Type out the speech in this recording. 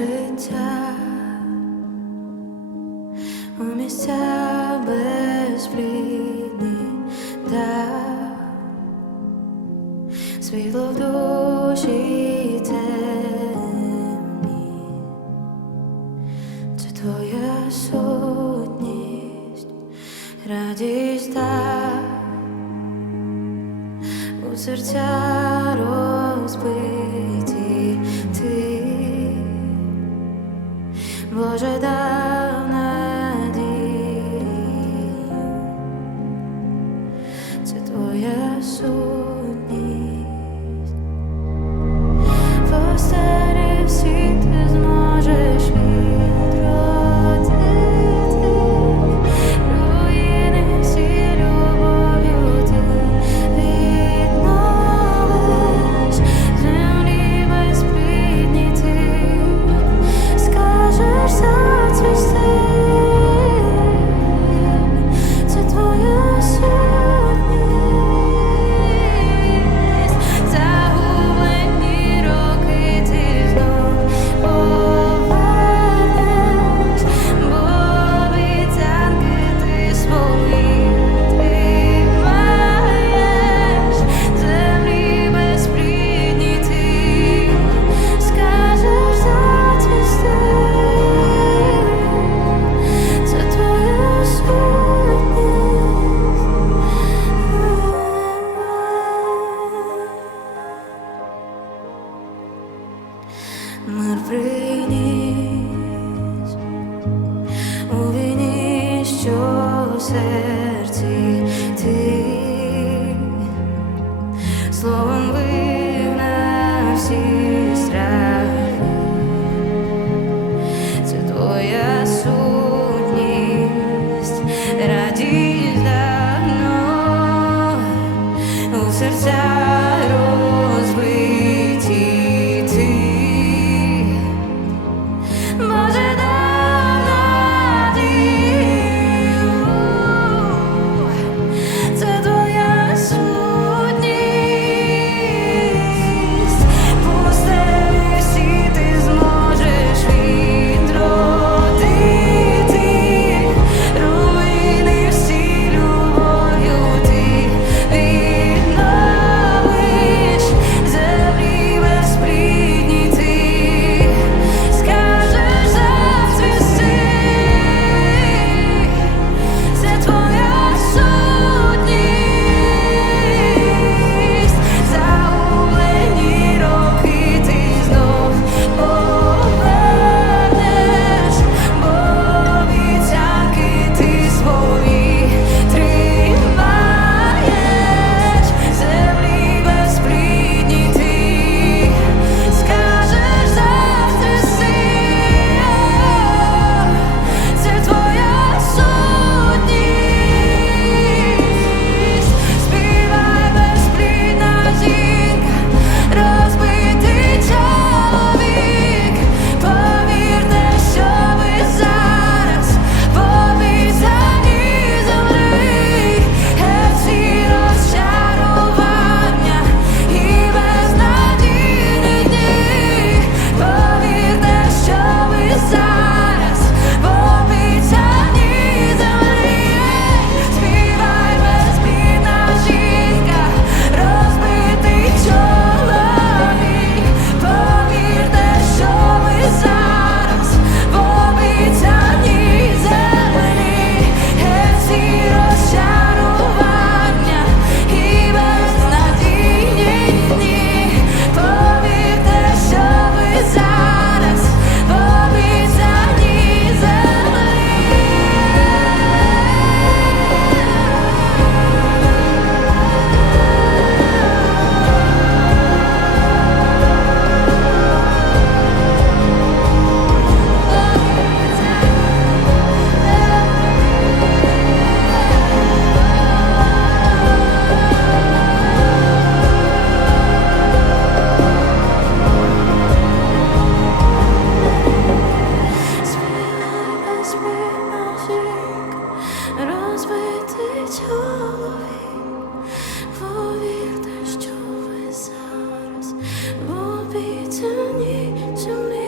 життя. У місця безплідні та світло в душі темні. Це твоя сутність, радість та у серцях приніс у війні, що все. 我彼此你整理。